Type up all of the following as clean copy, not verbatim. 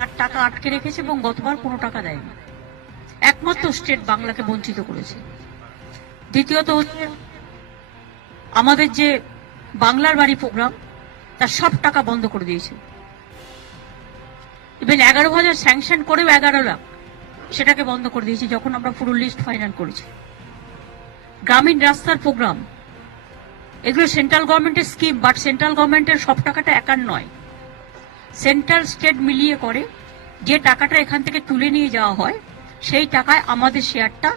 তার টাকা আটকে রেখেছে এবং গতবার কোনো টাকা দেয়নি। একমাত্র স্টেট বাংলাকে বঞ্চিত করেছে। দ্বিতীয়ত হচ্ছে আমাদের যে বাংলার বাড়ি প্রোগ্রাম, তার সব টাকা বন্ধ করে দিয়েছে। ইভেন 11,000 স্যাংশন করেও 11 লাখ সেটাকে বন্ধ করে দিয়েছি যখন আমরা পুরো লিস্ট ফাইনাল করেছি। গ্রামীণ রাস্তার প্রোগ্রাম, এগুলো সেন্ট্রাল গভর্নমেন্টের স্কিম, বাট সেন্ট্রাল গভর্নমেন্টের সব টাকাটা একার নয়, সেন্ট্রাল স্টেট মিলিয়ে করে। যে টাকাটা এখান থেকে তুলে নিয়ে যাওয়া হয় সেই টাকায় আমাদের শেয়ারটা,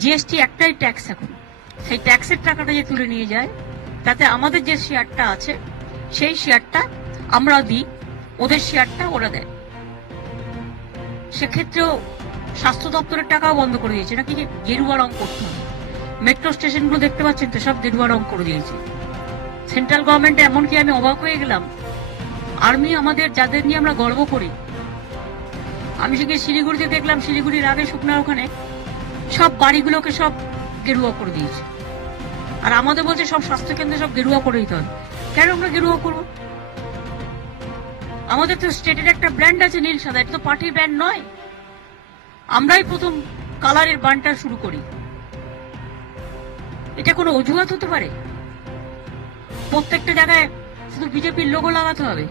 জিএসটি একটাই ট্যাক্স, এখন সেই ট্যাক্সের টাকাটা যে তুলে নিয়ে যায় তাতে আমাদের যে শেয়ারটা আছে সেই শেয়ারটা আমরা দিই, ওদের শেয়ারটা ওরা দেয়। সেক্ষেত্রেও স্বাস্থ্য দপ্তরের টাকাও বন্ধ করে দিয়েছে, নাকি গেরুয়া রং করতে হবে। মেট্রো স্টেশনগুলো দেখতে পাচ্ছেন তো, সব গেরুয়া রং করে দিয়েছে সেন্ট্রাল গভর্নমেন্টে। এমনকি আমি অবাক হয়ে গেলাম, আর্মি আমাদের, যাদের নিয়ে আমরা গর্ব করি, আমি সেখানে শিলিগুড়িতে দেখলাম, শিলিগুড়ির আগে শুকনার ওখানে সব বাড়িগুলোকে সব গেরুয়া করে দিয়েছে। আর আমাদের বলছে সব স্বাস্থ্যকেন্দ্রে সব গেরুয়া করে দিতে হবে। কেন আমরা গেরুয়া করবো? আমাদের তো স্টেটের একটা ব্র্যান্ড আছে নীল সাদা, এটা তো পার্টির ব্র্যান্ড নয়। আমরাই প্রথম কালারের বানটা শুরু করি। এটা কোনো অজুহাত হতে পারে? প্রত্যেকটা জায়গায় শুধু বিজেপির লোগো লাগাতে হবে,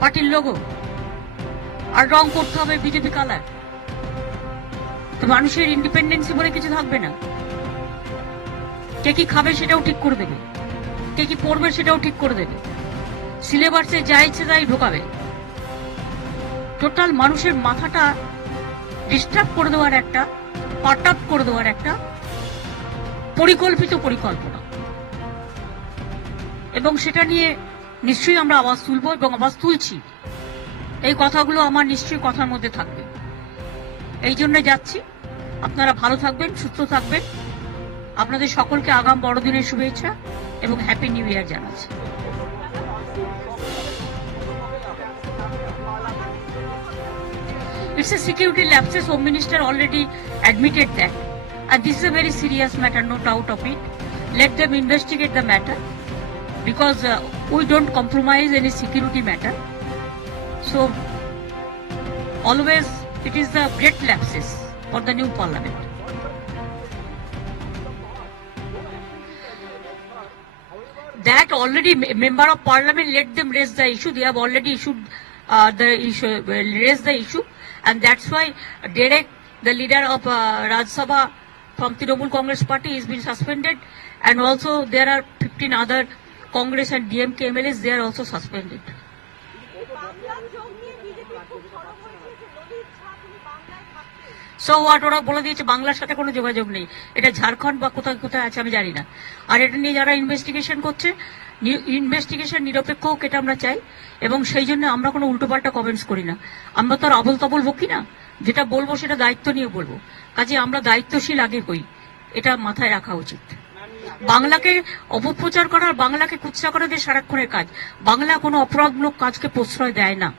পার্টির লোগো, আর রং করতে হবে বিজেপি কালার? তো মানুষের ইন্ডিপেন্ডেন্সি বলে কিছু থাকবে না। কে কি খাবে সেটাও ঠিক করে দেবে, কে কি পড়বে সেটাও ঠিক করে দেবে, সিলেবাসে যা ইচ্ছে তাই ঢোকাবে। টোটাল মানুষের মাথাটা ডিস্টার্ব করে দেওয়ার একটা, পাট আপ করে দেওয়ার একটা পরিকল্পিত পরিকল্পনা। এবং সেটা নিয়ে নিশ্চয়ই আমরা আওয়াজ তুলবো এবং আওয়াজ তুলছি। এই কথাগুলো আমার নিশ্চয়ই কথার মধ্যে থাকবে। এই জন্য যাচ্ছি। আপনারা ভালো থাকবেন, সুস্থ থাকবেন। আপনাদের সকলকে আগাম বড়দিনের শুভেচ্ছা এবং হ্যাপি নিউ ইয়ার জানাচ্ছি। It's a security lapses. Home Minister already admitted that. And this is a very serious matter, no doubt of it. Let them investigate the matter, because we don't compromise any security matter. So, always it is the great lapses for the new parliament. That already member of parliament, let them raise the issue. They have already issued the issue, raised the issue, and that's why Derek, the leader of Rajya Sabha from Trinamool Congress Party, is been suspended, and also there are 15 other Congress and DMK MLAs. They are also suspended. So what, ওরা বলে দিয়েছে বাংলার সাথে কোনো যোগাযোগ নেই। এটা ঝাড়খণ্ড বা কোথায় কোথায় আছে আমি জানি না। আর এটা নিয়ে যারা ইনভেস্টিগেশন করছে, ইনভেস্টিগেশন নিরপেক্ষ হোক, এটা আমরা চাই। এবং সেই জন্য আমরা কোনো উল্টোপাল্টা কমেন্টস করি না। আমরা তো আর আবল তাবল বকি না, যেটা বলবো সেটা দায়িত্ব নিয়ে বলবো। কাজে আমরা দায়িত্বশীল আগে হই, এটা মাথায় রাখা উচিত। বাংলাকে অপপ্রচার করার, বাংলাকে কুৎসা করা দিয়ে সারাক্ষণের কাজ। বাংলা কোনো অপরাধমূলক কাজকে প্রশ্রয় দেয় না।